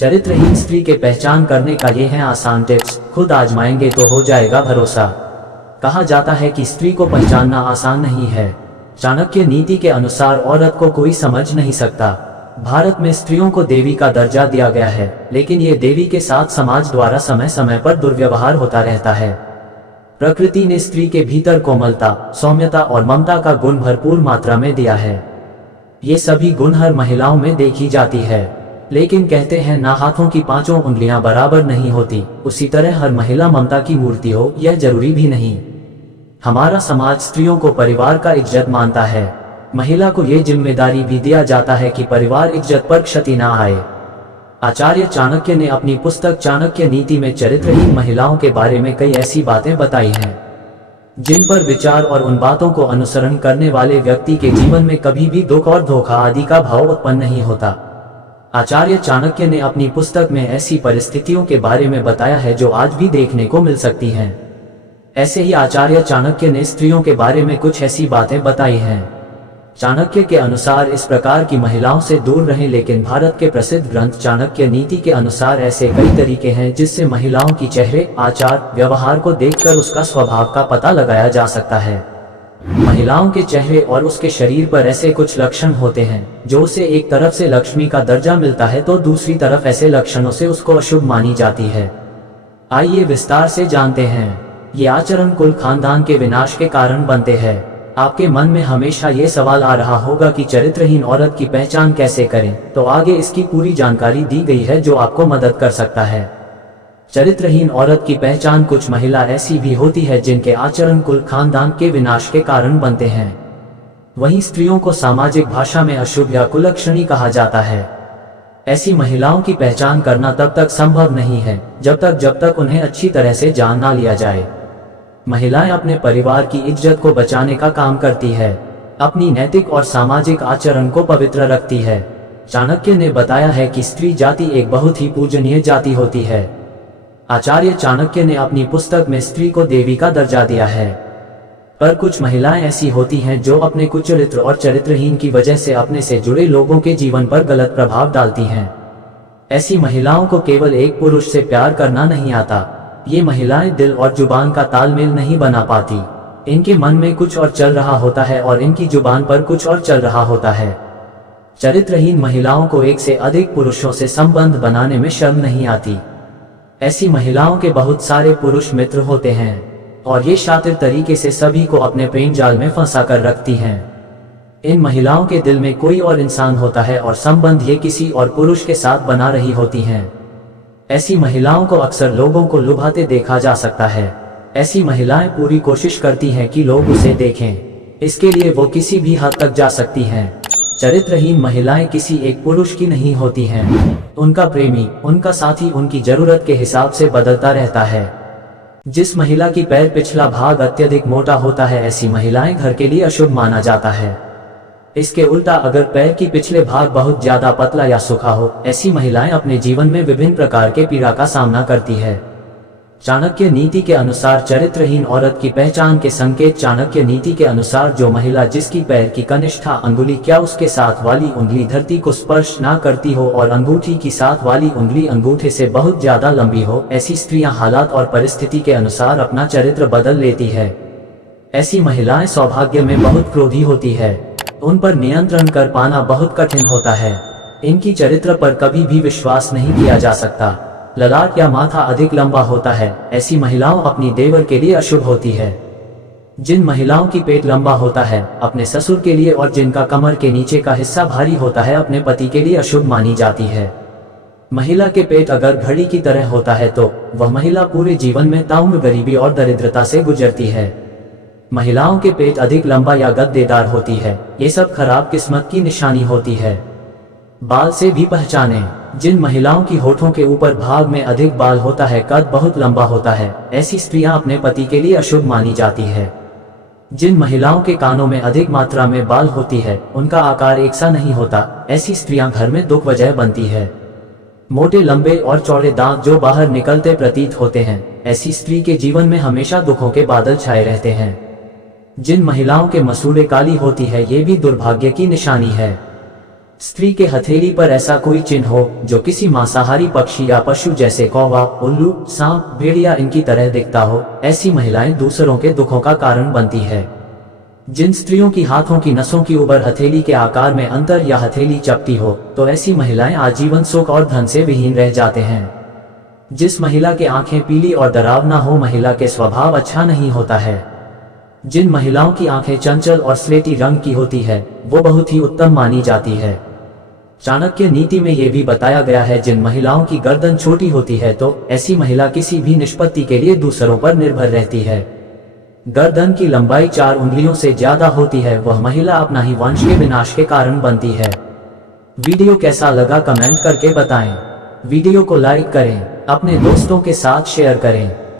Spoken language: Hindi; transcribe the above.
चरित्रहीन स्त्री के पहचान करने का ये है आसान टिप्स, खुद आजमाएंगे तो हो जाएगा भरोसा। कहा जाता है कि स्त्री को पहचानना आसान नहीं है। चाणक्य नीति के अनुसार औरत को कोई समझ नहीं सकता। भारत में स्त्रियों को देवी का दर्जा दिया गया है, लेकिन ये देवी के साथ समाज द्वारा समय समय पर दुर्व्यवहार होता रहता है। प्रकृति ने स्त्री के भीतर कोमलता, सौम्यता और ममता का गुण भरपूर मात्रा में दिया है। ये सभी गुण हर महिलाओं में देखी जाती है, लेकिन कहते हैं ना हाथों की पांचों उंगलियां बराबर नहीं होती, उसी तरह हर महिला ममता की मूर्ति हो यह जरूरी भी नहीं। हमारा समाज स्त्रियों को परिवार का इज्जत मानता है। महिला को ये जिम्मेदारी भी दिया जाता है कि परिवार इज्जत पर क्षति ना आए। आचार्य चाणक्य ने अपनी पुस्तक चाणक्य नीति में चरित्रहीन महिलाओं के बारे में कई ऐसी बातें बताई हैं जिन पर विचार और उन बातों को अनुसरण करने वाले व्यक्ति के जीवन में कभी भी दुख और धोखा आदि का भाव उत्पन्न नहीं होता। आचार्य चाणक्य ने अपनी पुस्तक में ऐसी परिस्थितियों के बारे में बताया है जो आज भी देखने को मिल सकती हैं। ऐसे ही आचार्य चाणक्य ने स्त्रियों के बारे में कुछ ऐसी बातें बताई हैं। चाणक्य के अनुसार इस प्रकार की महिलाओं से दूर रहें, लेकिन भारत के प्रसिद्ध ग्रंथ चाणक्य नीति के अनुसार ऐसे कई तरीके हैं जिससे महिलाओं की चेहरे, आचार, व्यवहार को देखकर उसका स्वभाव का पता लगाया जा सकता है। महिलाओं के चेहरे और उसके शरीर पर ऐसे कुछ लक्षण होते हैं जो उसे एक तरफ से लक्ष्मी का दर्जा मिलता है तो दूसरी तरफ ऐसे लक्षणों से उसको अशुभ मानी जाती है। आइए विस्तार से जानते हैं। ये आचरण कुल खानदान के विनाश के कारण बनते हैं। आपके मन में हमेशा ये सवाल आ रहा होगा कि चरित्रहीन औरत की पहचान कैसे करें, तो आगे इसकी पूरी जानकारी दी गई है जो आपको मदद कर सकता है। चरित्रहीन औरत की पहचान कुछ महिला ऐसी भी होती है जिनके आचरण कुल खानदान के विनाश के कारण बनते हैं। वहीं स्त्रियों को सामाजिक भाषा में अशुभ या कुलक्षणी कहा जाता है। ऐसी महिलाओं की पहचान करना तब तक संभव नहीं है जब तक उन्हें अच्छी तरह से जान ना लिया जाए। महिलाएं अपने परिवार की इज्जत को बचाने का काम करती है, अपनी नैतिक और सामाजिक आचरण को पवित्र रखती है। चाणक्य ने बताया है कि स्त्री जाति एक बहुत ही पूजनीय जाति होती है। आचार्य चाणक्य ने अपनी पुस्तक में स्त्री को देवी का दर्जा दिया है, पर कुछ महिलाएं ऐसी होती हैं जो अपने कुचरित्र और चरित्रहीन की वजह से अपने से जुड़े लोगों के जीवन पर गलत प्रभाव डालती हैं। ऐसी महिलाओं को केवल एक पुरुष से प्यार करना नहीं आता। ये महिलाएं दिल और जुबान का तालमेल नहीं बना पाती। इनके मन में कुछ और चल रहा होता है और इनकी जुबान पर कुछ और चल रहा होता है। चरित्रहीन महिलाओं को एक से अधिक पुरुषों से संबंध बनाने में शर्म नहीं आती। ऐसी महिलाओं के बहुत सारे पुरुष मित्र होते हैं और ये शातिर तरीके से सभी को अपने प्रेम जाल में फंसा कर रखती हैं। इन महिलाओं के दिल में कोई और इंसान होता है और संबंध ये किसी और पुरुष के साथ बना रही होती हैं। ऐसी महिलाओं को अक्सर लोगों को लुभाते देखा जा सकता है। ऐसी महिलाएं पूरी कोशिश करती हैं कि लोग उसे देखें। इसके लिए वो किसी भी हद तक जा सकती हैं। चरित्रहीन महिलाएं किसी एक पुरुष की नहीं होती हैं। उनका प्रेमी, उनका साथी उनकी जरूरत के हिसाब से बदलता रहता है। जिस महिला की पैर पिछला भाग अत्यधिक मोटा होता है, ऐसी महिलाएं घर के लिए अशुभ माना जाता है। इसके उल्टा अगर पैर की पिछले भाग बहुत ज्यादा पतला या सूखा हो, ऐसी महिलाएं अपने जीवन में विभिन्न प्रकार के पीड़ा का सामना करती है। चाणक्य नीति के अनुसार चरित्रहीन औरत की पहचान के संकेत। चाणक्य नीति के अनुसार जो महिला जिसकी पैर की कनिष्ठा अंगुली क्या उसके साथ वाली उंगली धरती को स्पर्श ना करती हो और अंगूठी की साथ वाली उंगली अंगूठे से बहुत ज्यादा लंबी हो, ऐसी स्त्रियां हालात और परिस्थिति के अनुसार अपना चरित्र बदल लेती है। ऐसी महिलाएं सौभाग्य में बहुत क्रोधी होती है। उन पर नियंत्रण कर पाना बहुत कठिन होता है। इनकी चरित्र पर कभी भी विश्वास नहीं किया जा सकता। ललाट या माथा अधिक लंबा होता है, ऐसी महिलाओं अपनी देवर के लिए अशुभ होती है। जिन महिलाओं की पेट लंबा होता है अपने ससुर के लिए और जिनका कमर के नीचे का हिस्सा भारी होता है अपने पति के लिए अशुभ मानी जाती है। महिला के पेट अगर घड़ी की तरह होता है तो वह महिला पूरे जीवन में ताउम्र गरीबी और दरिद्रता से गुजरती है। महिलाओं के पेट अधिक लंबा या गद्देदार होती है, ये सब खराब किस्मत की निशानी होती है। बाल से भी पहचानें। जिन महिलाओं की होठों के ऊपर भाग में अधिक बाल होता है, कद बहुत लंबा होता है, ऐसी स्त्रियां अपने पति के लिए अशुभ मानी जाती है। जिन महिलाओं के कानों में अधिक मात्रा में बाल होती है, उनका आकार एक सा नहीं होता, ऐसी स्त्रियां घर में दुख वजह बनती है। मोटे लंबे और चौड़े दांत जो बाहर निकलते प्रतीत होते हैं, ऐसी स्त्री के जीवन में हमेशा दुखों के बादल छाए रहते हैं। जिन महिलाओं के मसूड़े काली होती है, ये भी दुर्भाग्य की निशानी है। स्त्री के हथेली पर ऐसा कोई चिन्ह हो जो किसी मांसाहारी पक्षी या पशु जैसे कौवा, उल्लू, सांप, भेड़िया इनकी तरह दिखता हो, ऐसी महिलाएं दूसरों के दुखों का कारण बनती है। जिन स्त्रियों की हाथों की नसों की ऊपर हथेली के आकार में अंतर या हथेली चपटी हो, तो ऐसी महिलाएं आजीवन सुख और धन से विहीन रह जाते हैं। जिस महिला के आंखें पीली और डरावना हो, महिला के स्वभाव अच्छा नहीं होता है। जिन महिलाओं की आंखें चंचल और स्लेटी रंग की होती है, वो बहुत ही उत्तम मानी जाती है। चाणक्य नीति में ये भी बताया गया है, जिन महिलाओं की गर्दन छोटी होती है तो ऐसी महिला किसी भी निष्पत्ति के लिए दूसरों पर निर्भर रहती है। गर्दन की लंबाई 4 उंगलियों से ज्यादा होती है, वह महिला अपना ही वंश के विनाश के कारण बनती है। वीडियो कैसा लगा कमेंट करके बताएं। वीडियो को लाइक करें, अपने दोस्तों के साथ शेयर करें।